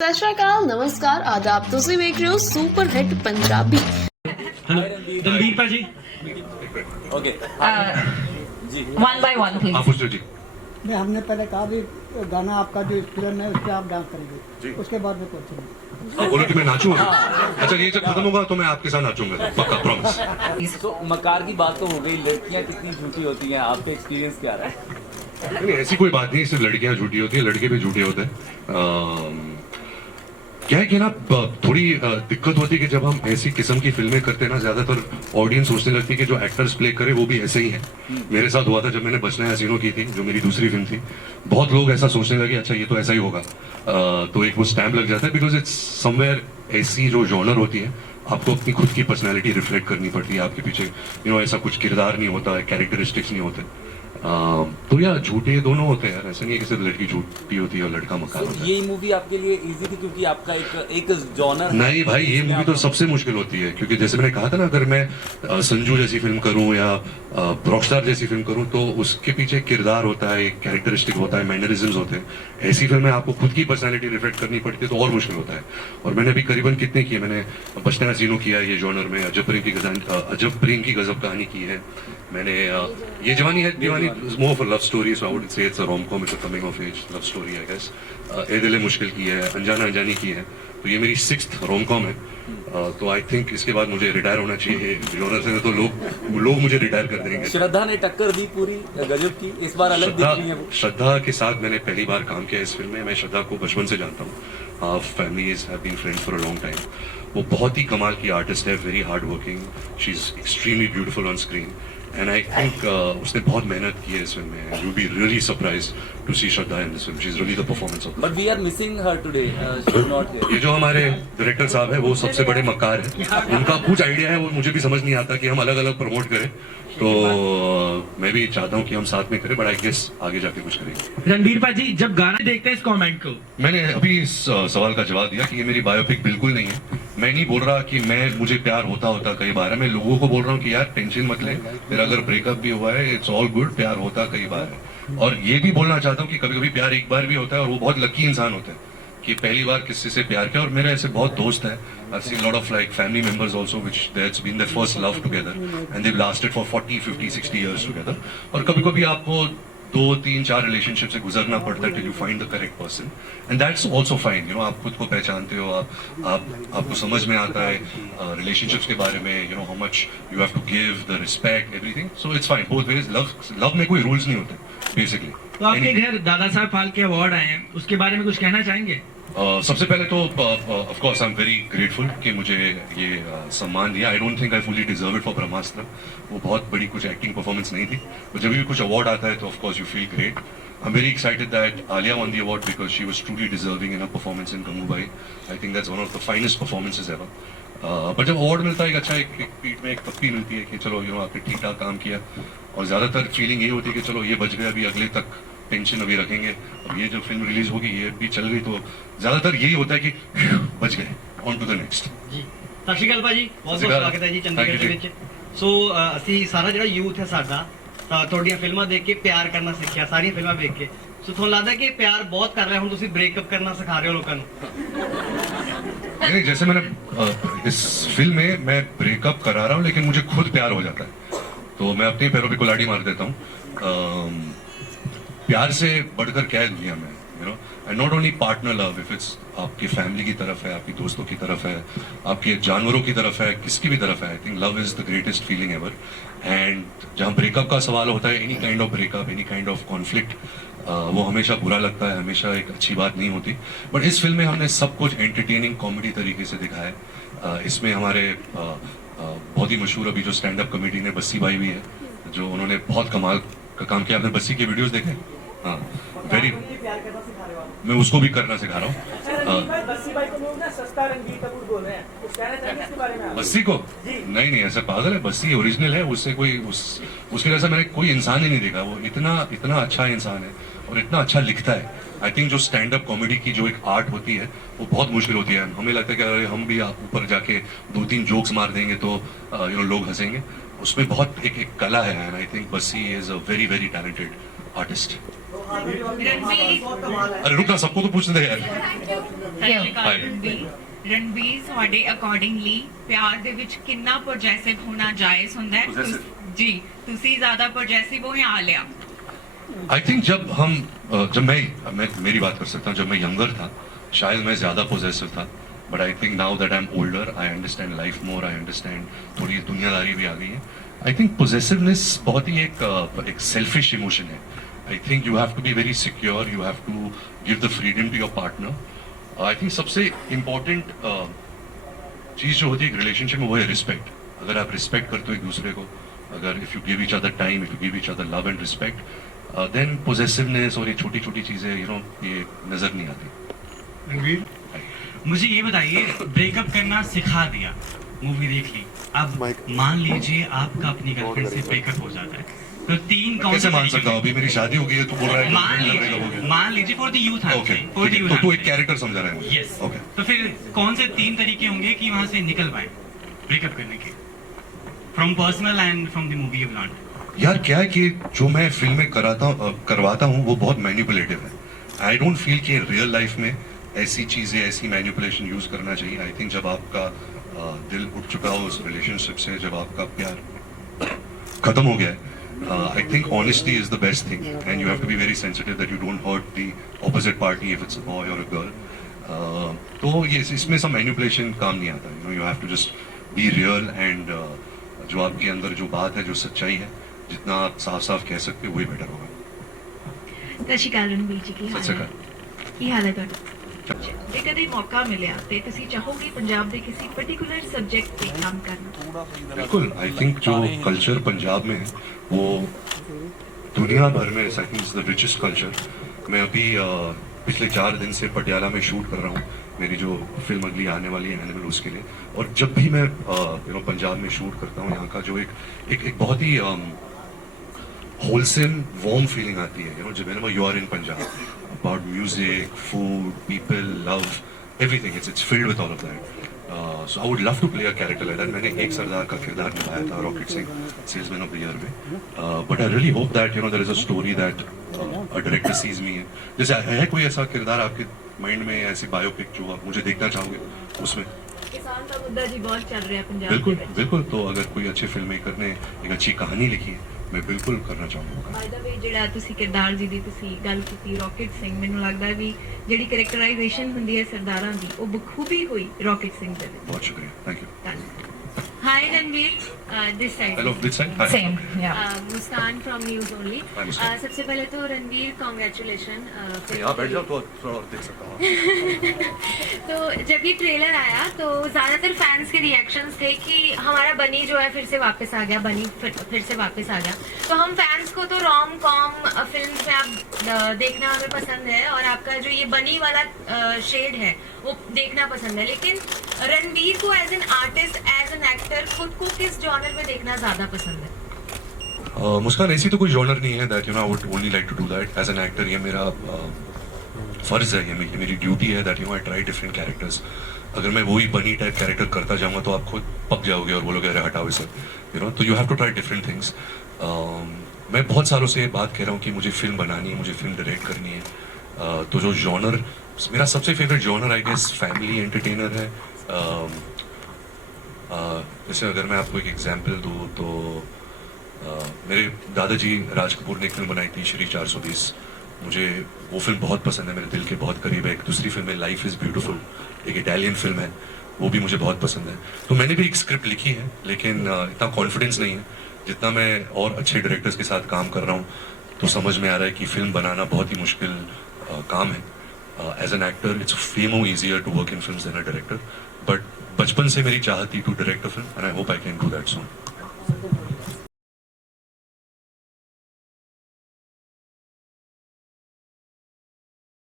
सत श्री अकाल, नमस्कार, आदाब। ਤੁਸੀਂ ਵੇਖ ਰਹੇ ਹੋ सुपर हिट पंजाबी। रणबीर पाजी ओके जी वन बाय वन प्लीज। आप पूछो जी। नहीं, हमने पहले कहा भी गाना आपका जो फिल्म है उस पर आप डांस करेंगे, उसके बाद में कुछ नहीं। आप बोलो कि मैं नाचूंगा। अच्छा, ये जब खत्म होगा तो मैं आपके साथ नाचूंगा, पक्का प्रॉमिस। तो मकार की बात तो हो गई, लड़कियां कितनी झूठी होती हैं, आपका एक्सपीरियंस क्या रहा है? नहीं, ऐसी कोई बात नहीं, सिर्फ लड़कियां झूठी होती है, लड़के भी झूठे होते हैं। क्या है कि ना थोड़ी दिक्कत होती है कि जब हम ऐसी किस्म की फिल्में करते हैं ना, ज्यादातर ऑडियंस सोचने लगती है कि जो एक्टर्स प्ले करे वो भी ऐसे ही है। मेरे साथ हुआ था जब मैंने बचना है हसीनों की थी, जो मेरी दूसरी फिल्म थी। बहुत लोग ऐसा सोचने लगे, अच्छा ये तो ऐसा ही होगा, तो एक वो स्टैम्प लग जाता है। बिकॉज इट्स समवेयर ऐसी जो जॉनर होती है, आपको अपनी खुद की पर्सनैलिटी रिफ्लेक्ट करनी पड़ती है। आपके पीछे ऐसा कुछ किरदार नहीं होता है, कैरेक्टरिस्टिक्स नहीं होते। तो यार झूठे दोनों होते हैं यार, ऐसा नहीं है कि सिर्फ लड़की झूठी होती है और लड़का मकार होता है। ये मूवी आपके लिए इजी थी क्योंकि आपका एक जॉनर नहीं भाई, ये मूवी तो सबसे मुश्किल होती है, क्योंकि जैसे मैंने कहा था ना, अगर मैं संजू जैसी फिल्म करूं या रॉकस्टार जैसी फिल्म करूं तो उसके पीछे किरदार होता है, एक कैरेक्टरिस्टिक होता है, मैनरिज्म्स होते हैं। ऐसी फिल्में आपको खुद की पर्सनैलिटी रिफ्लेक्ट करनी पड़ती है, तो और मुश्किल होता है। और मैंने अभी करीबन कितने किए, मैंने बचना हसीनों किया ये जॉनर में, अजब प्रेम की गजब कहानी की है मैंने, Yeh Jawaani Hai Deewani more for love story, so I would say it's a rom-com, it's a coming of age love story I guess. Ae Dil Mushkil की है, अनजाना अनजानी की है, तो ये मेरी 6th रोम-कॉम है। तो आई थिंक इसके बाद मुझे रिटायर होना चाहिए जॉनर से, तो लोग मुझे रिटायर कर देंगे। श्रद्धा ने टक्कर दी पूरी गजब की, इस बार अलग दिख रही है वो। श्रद्धा के साथ मैंने पहली बार काम किया इस फिल्म में। मैं श्रद्धा को बचपन से जानता हूँ, families have been friends for a long time. वो बहुत ही कमाल की आर्टिस्ट है, very hard working, she is extremely beautiful on screen and I think उसने बहुत मेहनत की है इस फिल्म में। You be really surprised to see Shraddha in this film, she is really the performance of. But we are missing her today, she is not here. ये जो हमारे डायरेक्टर साहब है वो सबसे बड़े मक्कार है, उनका कुछ आइडिया है वो मुझे भी समझ नहीं आता कि हम अलग अलग प्रमोट करें, तो मैं भी चाहता हूँ कि हम साथ में करें, बट आई गेस आगे जाके कुछ करेंगे। रणबीर पाजी जब गाना देखते हैं इस कमेंट को, मैंने अभी इस सवाल का जवाब दिया कि ये मेरी बायोपिक बिल्कुल नहीं है। मैं नहीं बोल रहा कि मुझे प्यार होता कई बार है, मैं लोगों को बोल रहा हूँ कि यार टेंशन मत ले, मेरा अगर ब्रेकअप भी हुआ है इट्स ऑल गुड, प्यार होता कई बार है। और ये भी बोलना चाहता हूँ कि कभी कभी प्यार एक बार भी होता है, और वो बहुत लकी इंसान होता है कि पहली बार किसी से प्यार किया। और मेरे ऐसे बहुत दोस्त हैं, I've seen a lot of like family members also which that's been their first love together and they've lasted for 40, 50, 60 years together. और कभी-कभी आपको 2, 3, 4 रिलेशनशिप से गुजरना पड़ता है till you find the correct person and that's also fine. आप खुद को पहचानते हो, आपको समझ में आता है रिलेशनशिप्स के बारे में, how much you have to give, the respect, everything. So it's fine both ways. Love में कोई रूल्स नहीं होते basically. तो आपके घर दादा साहब फाल्के अवार्ड आए हैं, उसके बारे में कुछ कहना चाहेंगे? सबसे पहले तो of course I am very grateful कि मुझे ये सम्मान दिया। I don't think I fully deserve it for Brahmastra, वो बहुत बड़ी कुछ एक्टिंग परफॉर्मेंस नहीं थी, तो जब भी कुछ अवार्ड आता है तो of course you feel great. I am very excited that Alia won the award because she was truly deserving in her performance in Gangubai. I think that's one of the finest performances ever. पर जब award मिलता है, एक अच्छा एक पीठ में एक पप्पी मिलती है कि चलो आपने ठीक ठाक काम किया, और ज्यादातर फीलिंग ये होती है कि चलो ये बच गया, अभी अगले तक टेंशन अभी रखेंगे, अब ये जो फिल्म रिलीज होगी ये भी चल गई, तो ज्यादातर यही होता है कि बच गए, ऑन टू द नेक्स्ट। ਜੀ ਸਤਿ ਸ਼੍ਰੀ ਅਕਾਲ ਭਾਜੀ, ਬਹੁਤ ਬਹੁਤ ਸਵਾਗਤ ਹੈ ਜੀ ਚੰਡੀਗੜ੍ਹ ਦੇ ਵਿੱਚ। ਸੋ ਅਸੀਂ ਸਾਰਾ ਜਿਹੜਾ ਯੂਥ ਹੈ ਸਾਡਾ, ਤਾਂ ਤੁਹਾਡੀਆਂ ਫਿਲਮਾਂ ਦੇਖ ਕੇ ਪਿਆਰ ਕਰਨਾ ਸਿੱਖਿਆ, ਸਾਰੀਆਂ ਫਿਲਮਾਂ ਵੇਖ ਕੇ। ਸੋ ਤੁਹਾਨੂੰ ਲੱਗਦਾ ਕਿ ਪਿਆਰ ਬਹੁਤ ਕਰ ਰਿਹਾ, ਹੁਣ ਤੁਸੀਂ ਬ੍ਰੇਕਅਪ ਕਰਨਾ ਸਿਖਾ ਰਹੇ ਹੋ ਲੋਕਾਂ ਨੂੰ? नहीं, जैसे मैंने इस फिल्म में मैं ब्रेकअप करा रहा हूँ लेकिन मुझे खुद प्यार हो जाता है, तो मैं अपने पैरों पे कुल्हाड़ी मार देता हूँ। प्यार से बढ़कर क्या है दुनिया में, and not only partner love, if it's आपकी फैमिली की तरफ है, आपकी दोस्तों की तरफ है, आपके जानवरों की तरफ है, किसकी भी तरफ है, I think love is the greatest feeling ever. And जहाँ ब्रेकअप का सवाल होता है, any kind of breakup, any kind of conflict, वो हमेशा बुरा लगता है, हमेशा एक अच्छी बात नहीं होती। बट इस फिल्म में हमने सब कुछ एंटरटेनिंग कॉमेडी तरीके से दिखाया है। इसमें हमारे बहुत ही मशहूर अभी जो स्टैंड अप कॉमेडी ने बस्सी भाई भी है, जो उन्होंने बहुत कमाल का काम किया। आपने बस्सी के वीडियोस देखे? हाँ, वेरी, मैं उसको भी करना सिखा रहा हूँ। बस्सी को नहीं ऐसा पागल है, बस्सी ओरिजिनल है, उससे कोई उसके जैसा मैंने कोई इंसान ही नहीं देखा। वो इतना अच्छा इंसान है और इतना अच्छा लिखता है। आई थिंक जो स्टैंड अप कॉमेडी की जो एक आर्ट होती है वो बहुत मुश्किल होती है। हमें लगता है कि अगर हम भी ऊपर जाके 2-3 जोक्स मार देंगे तो लोग हंसेंगे, उसमें बहुत एक कला है। And I think Bassi is a very very talented artist. Ranveer अरे रुकना, सबको तो पूछने दे यार। ਸਤਿ ਸ਼੍ਰੀ ਅਕਾਲ Hi. ਰਣਵੀਰ ਤੁਹਾਡੇ ਅਕੋਰਡਿੰਗਲੀ ਪਿਆਰ ਦੇ ਵਿੱਚ ਕਿੰਨਾ ਪੋਜੈਸਿਵ ਹੋਣਾ ਜਾਇਜ਼ ਹੁੰਦਾ ਹੈ ਜੀ ਤੁਸੀਂ ਜ਼ਿਆਦਾ ਪੋਜੈਸਿਵ ਹੋ ਜਾਂ ਆਲਿਆ आई थिंक जब मैं मेरी बात कर सकता हूँ, जब मैं यंगर था शायद मैं ज्यादा पोजेसिव था, but I think now that I am older I understand life more, I understand थोड़ी दुनियादारी भी आ गई है। आई थिंक पोजेसिवनेस बहुत ही एक सेल्फिश इमोशन है। I think you have to be very secure, you have to give the freedom to your partner. I think सबसे important चीज जो होती है एक रिलेशनशिप में वो है रिस्पेक्ट। अगर आप रिस्पेक्ट करते हो एक दूसरे को, अगर if you give each other time, if you give each other love and respect, then possessiveness और ये छोटी छोटी चीजें ये नजर नहीं आती। मुझे ये बताइए, ब्रेकअप करना सिखा दिया, मूवी देख ली, अब मान लीजिए आपका अपनी गर्लफ्रेंड से ब्रेकअप हो जाता है, तो तीन कौन कैसे से मान तरीके सकता हूँ? अभी मेरी शादी हो गई है, तू बोल रहा है मान लीजिए for the youth okay, for the youth तो तू एक कैरेक्टर समझा रहा है मुझे। यस ओके, तो फिर कौन से 3 तरीके होंगे कि वहां से निकल पाए ब्रेकअप करने के, from personal and from the movie you learn? यार क्या है कि जो मैं फिल्म में करवाता हूँ वो बहुत मैनिपुलेटिव है। आई डोंट फील कि रियल लाइफ में ऐसी चीजें, ऐसी मैनिपुलेशन यूज करना चाहिए। आई थिंक जब आपका दिल उठ चुका हो उस रिलेशनशिप से, जब आपका प्यार खत्म हो गया है, I think honesty is the best thing and you have to be very sensitive that you don't hurt the opposite party if it's a boy और अ गर्ल। तो ये इसमें सब मैनिपुलेशन काम नहीं आता। You have to just be real and जो आपके अंदर जो बात है, जो सच्चाई है, जितना आप साफ साफ कह सकते हो वही बेटर होगा। ਸਤਿ ਸ਼੍ਰੀ ਅਕਾਲ ਰਣਵੀਰ ਜੀ, ਕੀ सच ਹਾਲ से ਹੈ? कर ਕੀ ਹਾਲ ਹੈ ਤੁਹਾਡਾ? ਜੇ ਕਦੇ ਮੌਕਾ ਮਿਲਿਆ ਤੇ ਤੁਸੀਂ ਚਾਹੋਗੇ ਪੰਜਾਬ ਦੇ ਕਿਸੇ ਪਾਰਟਿਕੂਲਰ ਸਬਜੈਕਟ ਤੇ ਕੰਮ ਕਰਨਾ? बिल्कुल। आई थिंक जो कल्चर पंजाब में है वो दुनिया भर में I think is the richest culture. मैं अभी पिछले 4 दिन से पटियाला में शूट कर रहा हूँ मेरी जो फिल्म अगली आने वाली है एनिमल, उसके लिए। और जब भी मैं पंजाब में शूट करता हूँ, यहाँ का जो एक बहुत ही होलसेम वार्म फीलिंग आती है, जब whenever you are in Punjab, about music, food, people, love, everything, it's filled with all of that. So I would love to play a character like that. मैंने एक सरदार का किरदार निभाया था rocket Singh salesman of the year में, but I really hope that there is a story that a director sees me in. जैसे है कोई ऐसा किरदार आपके माइंड में, ऐसी बायोपिक जो आप मुझे देखना चाहोगे उसमें? ਕਿਸਾਨ ਦਾ ਮੁੱਦਾ ਜੀ ਬਹੁਤ ਚੱਲ ਰਿਹਾ ਪੰਜਾਬ बिल्कुल ਦੇ ਵਿੱਚ। बिल्कुल। तो अगर कोई अच्छे फिल्म मेकर ने एक अच्छी कहानी लिखी है, मैं बिल्कुल करना चाहूँगा। ਬਾਈ ਦਾ ਵੇ ਜਿਹੜਾ ਤੁਸੀਂ ਕਿਰਦਾਰ ਜੀ ਦੀ ਤੁਸੀਂ ਗੱਲ ਕੀਤੀ ਰੌਕਟ ਸਿੰਘ, ਮੈਨੂੰ ਲੱਗਦਾ ਵੀ ਜਿਹੜੀ ਕਰੈਕਟਰਾਈਜੇਸ਼ਨ ਹੁੰਦੀ ਹੈ ਸਰਦਾਰਾਂ ਦੀ ਉਹ ਬਖੂਬੀ ਹੋਈ ਰੌਕਟ ਸਿੰਘ ਦੇ ਵਿੱਚ। बहुत शुक्रिया, थैंक यू। ਧੰਨਵਾਦ। Hi Ranveer, this side. Hello, this side. Hi. Same, yeah. Muskan from News Only. Hi, मुस्कान। सबसे पहले तो रणवीर कॉन्ग्रेचुलेशन। यहाँ बैठ जाओ तो थोड़ा और देख सकता हूँ। तो जब ये ट्रेलर आया तो ज़्यादातर फैंस के रिएक्शंस थे कि हमारा बनी जो है फिर से वापस आ गया, बनी फिर से वापस आ गया। तो हम फैंस को तो रोम कॉम फिल्म में आप देखना हमें पसंद है और आपका जो ये बनी वाला शेड है वो देखना पसंद है, लेकिन रणवीर को as an artist, as an actor, खुद को किस जॉनर में देखना ज़्यादा पसंद है? मुस्कान, ऐसी तो कोई जॉनर नहीं है that I would only like to do that as an actor. ये मेरा फर्ज है, ये मेरी ड्यूटी है that I try different characters. अगर मैं वही बनी टाइप कैरेक्टर करता जाऊंगा तो आप खुद पक जाओगे और बोलोगे अरे हटाओ इसे, तो you have to try different things. मैं बहुत सालों से बात कह रहा हूँ कि मुझे फिल्म बनानी है, मुझे फिल्म डायरेक्ट करनी है। तो जो जॉनर, मेरा सबसे favourite genre I guess family entertainer है। जैसे अगर मैं आपको एक एग्जांपल दूँ तो मेरे दादाजी राज कपूर ने एक फिल्म बनाई थी श्री 420। मुझे वो फिल्म बहुत पसंद है, मेरे दिल के बहुत करीब है। एक दूसरी फिल्म है लाइफ इज़ ब्यूटीफुल, एक इटालियन फिल्म है, वो भी मुझे बहुत पसंद है। तो मैंने भी एक स्क्रिप्ट लिखी है, लेकिन इतना कॉन्फिडेंस नहीं है। जितना मैं और अच्छे डायरेक्टर्स के साथ काम कर रहा हूँ तो समझ में आ रहा है कि फिल्म बनाना बहुत ही मुश्किल काम है। As an actor it's way more easier to work in films than a director, but बचपन से मेरी चाहत थी to direct a film and I hope I can do that soon.